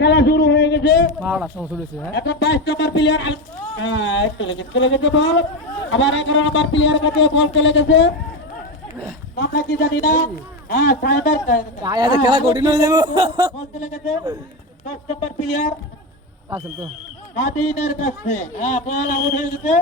খেলা শুরু হয়ে গেছে। 12টার সময় শুরু হয়েছে। এখন 22 নম্বর প্লেয়ার চলে গেছে বল। আবার 11 নম্বর প্লেয়ার কাছে বল চলে গেছে। আমরা কি জানি না। হ্যাঁ সাহেবের খেলা কঠিন হয়ে যাবে। বল চলে গেছে 10 নম্বর প্লেয়ার আসল তো মাদিনের কাছে। হ্যাঁ বল আউট হয়ে গেছে।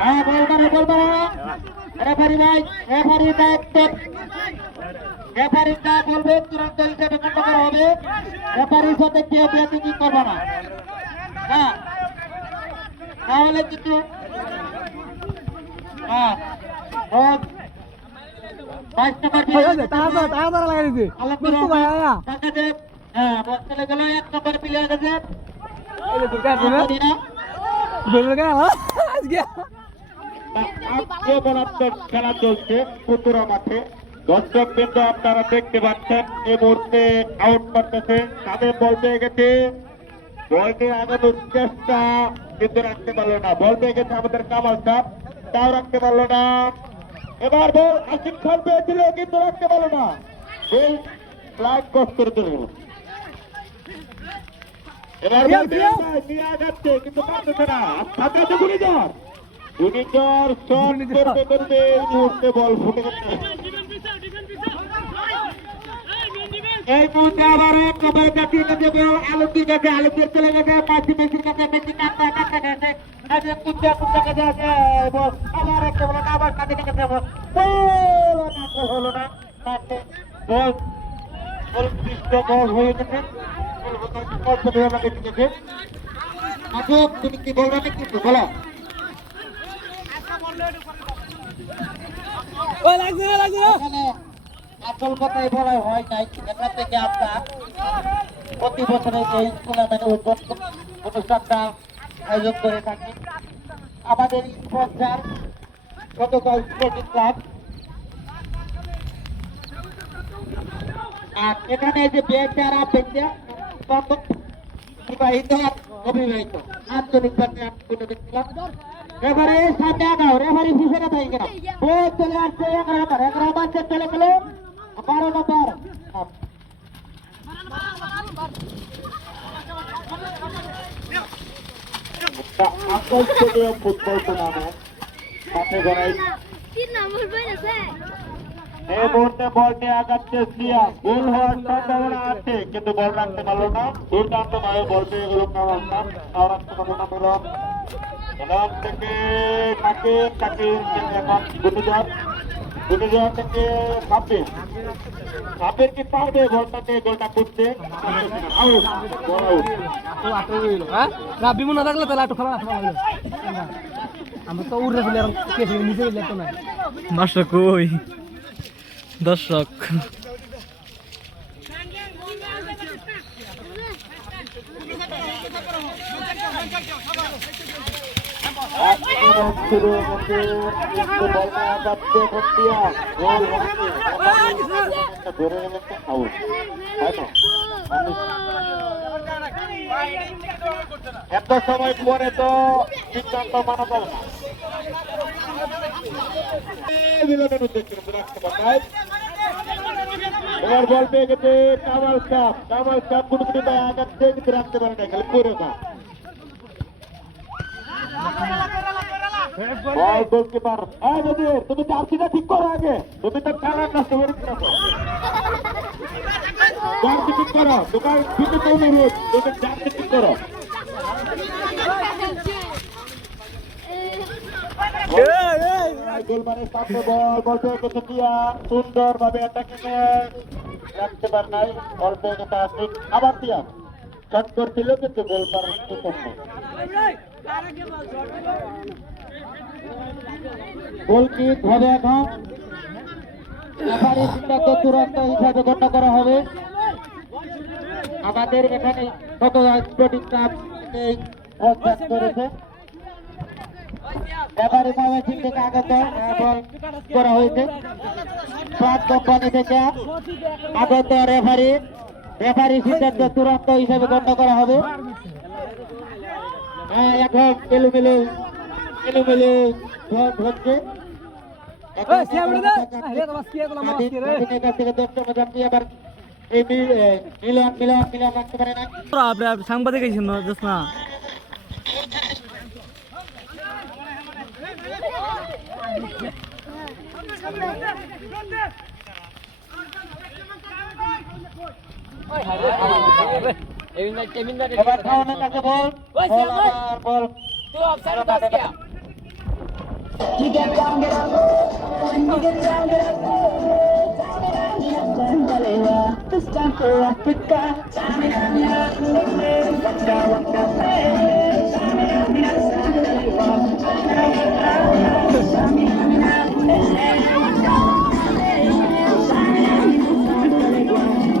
হ্যাঁ বল রেফারি ভাই রেফারি রেফারিটা বলবে তুরন্ত হিসেবে কাটা করা হবে। রেফারির সাথে কেউ ব্যাটিং করবে না। হ্যাঁ তাহলে কিন্তু হ্যাঁ 22 নম্বর লাগাই দিছে। হ্যাঁ বল চলে গেল 1 নম্বর প্লেয়ার কাছে। খেলা চলছে পুতুরা মাঠে। দর্শক কিন্তু আপনারা দেখতে পাচ্ছেন এই মুহূর্তে আউট করতেছে। তাদের বল পেয়ে গেছে। বলটি আগানোর চেষ্টা কিন্তু রাখতে পারলো না। বল পেয়ে গেছে আমাদের কামাল সাহেব, তাও রাখতে পারলো না। এবার বল আসিফ খান পেয়েছিল কিন্তু রাখতে পারলো না। বল ফ্লাইট ক্রস করে দিল। এবার নিয়ে যাচ্ছে কিন্তু পারতেছে না। সাথে আছে গুণিধর শট করতে করতে এই মুহূর্তে বল ফুটে গেছে। এই মুহূর্তে আবার 1 নম্বর কাছে আলমগীর কাছে আলমগীর চলে গেছে। পাশি মেসির কাছে মেসি কাটতে গেছে। আবার একটা বল আবার কাছে গেছে। হলো না বল বল পৃষ্ঠ বল হয়ে গেছে। তুমি কি বলবে কিন্তু বলো। আসল কথাই বলা হয় নাই। এখান থেকে আমরা প্রতি বছরে এই টুর্নামেন্ট অনুষ্ঠানটা আয়োজন করে থাকি। আমাদের স্পন্সর গতকাল স্পোর্টিং ক্লাব। আর এখানে যে বেচারা বিবাহিত অবিবাহিত আঞ্চলিকভাবে আমি বলে দেখছিলাম। রেফারি সামনে আগাও, রেফারি পিছনে থাকে কিনা। বল চলে আসছে 11 নম্বর চলে গেল 12 নম্বর। আসল স্টেডিয়াম ফুটবল টুর্নামেন্ট মাঠে গড়াই। এই মুহূর্তে বল নিয়ে আগাচ্ছে সিয়া। গোল হওয়ার সম্ভাবনা আছে কিন্তু বল রাখতে পারলো না। দুর্দান্ত ভাবে বল পেয়ে গেল কামাল খান, তাও রাখতে পারলো না। বল থেকে তাকে এখন গুণিধর থেকে সাপের কি পারবে বলটাকে গোলটা করতে। বিমন না থাকলে তাহলে একটু খারাপ আমরা তো উড়ে ফেলে নিচে যেত না। মাস্টার কই দর্শক এত সময় পরে তো সিদ্ধান্ত মানা যাবে না। এবার বল পেয়ে গেছে কামাল সাহেব। কামাল সাহেব পুরোপুরি আগাচ্ছে কিন্তু রাখতে পারে না, খেলে পুরো না। বল গোলকিপার তুমি জার্সিটা ঠিক করো আগে। তুমি তো খেলার নষ্ট করে জার্সি ঠিক করো। তোমার কিন্তু তো অনুরোধ তুমি জার্সি ঠিক করো। গোলমানের সামনে বল বলতে গেছে দিয়া সুন্দর ভাবে রাখতে পার নাই। বল পেয়ে গেছে আসিফ। আবার দিয়া শট করছিল কিন্তু গোল করার সুযোগ নেই। গোলকিক হবে এখন। রেফারির সিদ্ধান্ত চূড়ান্ত হিসাবে গণ্য করা হবে। আমাদের এখানে গতকাল স্পোর্টিং ক্লাব করেছে। রেফারি ময়মনসিংহ থেকে আগত বল করা হয়েছে। সাত কোম্পানি থেকে আগত রেফারি রেফারি সিদ্ধান্ত চূড়ান্ত হিসাবে গণ্য করা হবে। হ্যাঁ, এখন এলোমেলো হচ্ছে। মিলন রাখতে পারে না। সাংবাদিক না এবার খাওয়ানোর কাছে বল আবার বল You get down, get up. You get down, get up. This time for Africa. Waka, waka,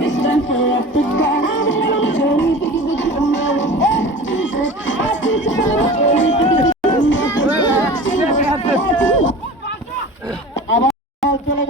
this time for Africa. আবার চলে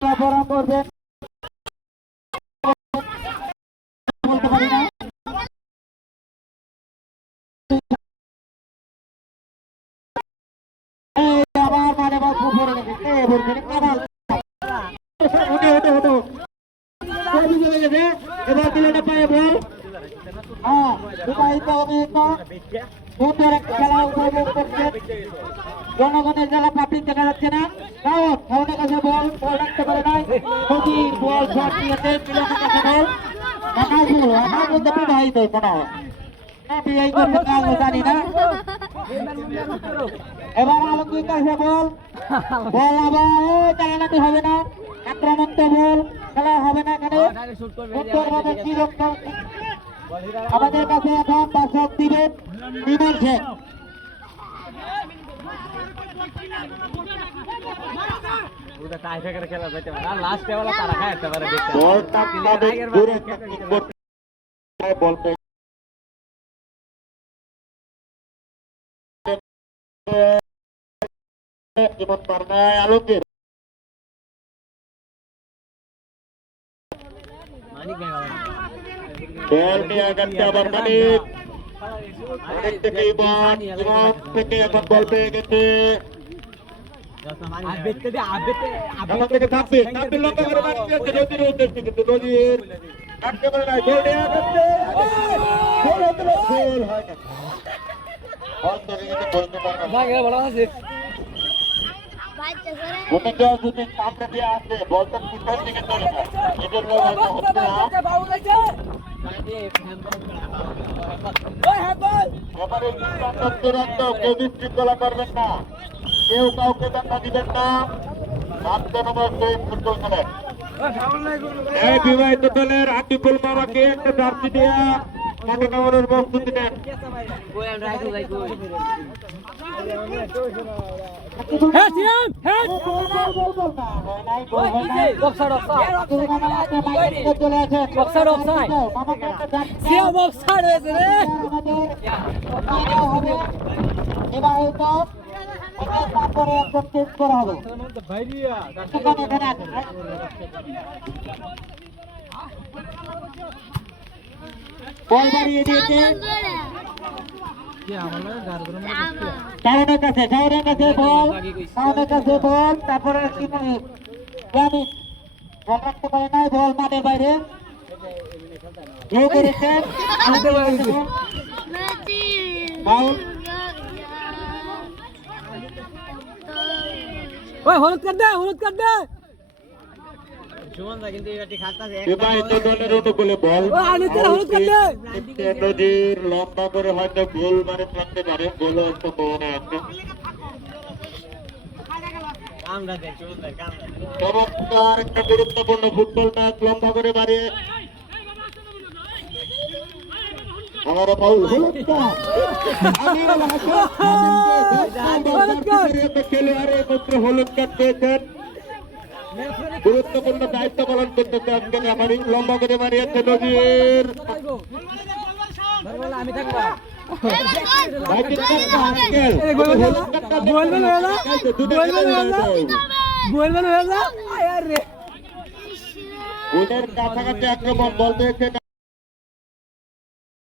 অপরাধ করবেন বলতে পারি না। আবার মানে পড়ে গেছে এবার দিলে পায়ে বল। হ্যাঁ, সুন্দর একটা খেলা উপভোগ করছে। জনগণের জেলা পাবলিক দেখা যাচ্ছে না। খাওয়ানোর কাছে বল রাখতে পারে নাই। নদীর বল শট নিয়েছে, মিলনের কাছে বল। আমার মধ্যে বিবাহিত কোনো বিয়ে করবে না জানি না। এবার আলমগীর কাছে বল আবার চালানাটি হবে না। আক্রমণ তো বল খেলা হবে না এখানে। সুন্দরভাবে কি রক্ষা আমাদের কাছে এখন দর্শক দিবেন বিমল শেখ। আলোকের বল নিয়ে আগাচ্ছে আবার মানিক অনেক থেকেই বল থেকে এখন বল পেয়ে গেছে। এখন থেকে থাকবে লম্বা করে মানিক গেছে নদীর উদ্দেশ্যে, কিন্তু নদীর কাটতে পারে না। গোল নিয়ে আগাচ্ছে, গোল হয় না। বল ধরে গেছে, বলতে পারে না। ভূমিকা যদি সামনে দিয়ে আসে বল তো পিছন দিকে চলে যায়, এদের হচ্ছে না। এবারে চূড়ান্ত কেউ বিশৃঙ্খলা করবেন না, কেউ কাউকে দেখা দিবেন না। 7 নম্বর ফুটবল খেলেন এই বিবাহিত দলের আকিবুল মামাকে একটা জার্সি দেয়া মাঠে নামানোর প্রস্তুতি নেন। তারপরে একদম চেঞ্জ করা হবে। বল বাড়িয়ে দিয়েছে শাওনের কাছে বল তারপরে বল রাখতে পারে নাই, বল মাঠের বাইরে করেছেন। হলুদ কাট দে বিবাহিত দলের অনুকূলে বল নদীর লম্বা করে হয়তো গোল মানে থাকতে পারে, গোল সম্ভাবনা আছে। চমৎকার একটা গুরুত্বপূর্ণ ফুটবল ম্যাচ লম্বা করে বাড়িয়ে আবারও ফাউল হলুদ কার্ড আমিরুল হাসান খেলোয়াড়ের মাত্র হলুদ কার্ড পেয়েছেন গুরুত্বপূর্ণ দায়িত্ব পালন করতেছে আজকে রেফারি লম্বা করে মারিয়েছে নজির আমি থাকবো গোলের কাছাকাছি আক্রমণ বল পেয়েছে